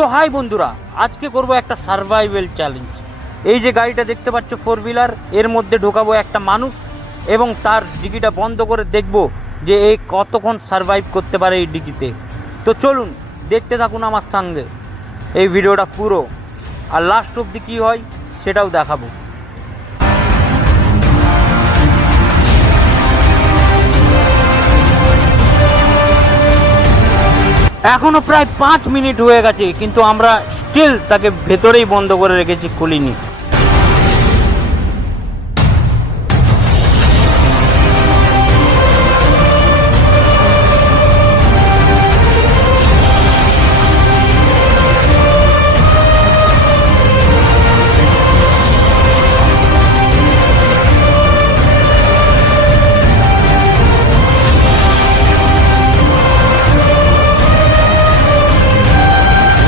So high বন্ধুরা, আজকে করব একটা সার্ভাইভাল চ্যালেঞ্জ। এই যে গাড়িটা দেখতে পাচ্ছ 4 হুইলার, এর মধ্যে ঢোকাবো একটা মানুষ এবং তার ডিকিটা বন্ধ করে দেখব যে এই কতক্ষণ সার্ভাইভ করতে পারে এই ডিকিতে। তো চলুন দেখতে থাকুন আমার সঙ্গে এই ভিডিওটা পুরো, আর লাস্ট অবধি কী হয় সেটাও দেখাবো। এখনও প্রায় 5 মিনিট হয়ে গেছে, কিন্তু আমরা স্টিল তাকে ভেতরেই বন্ধ করে রেখেছি, খুলিনি।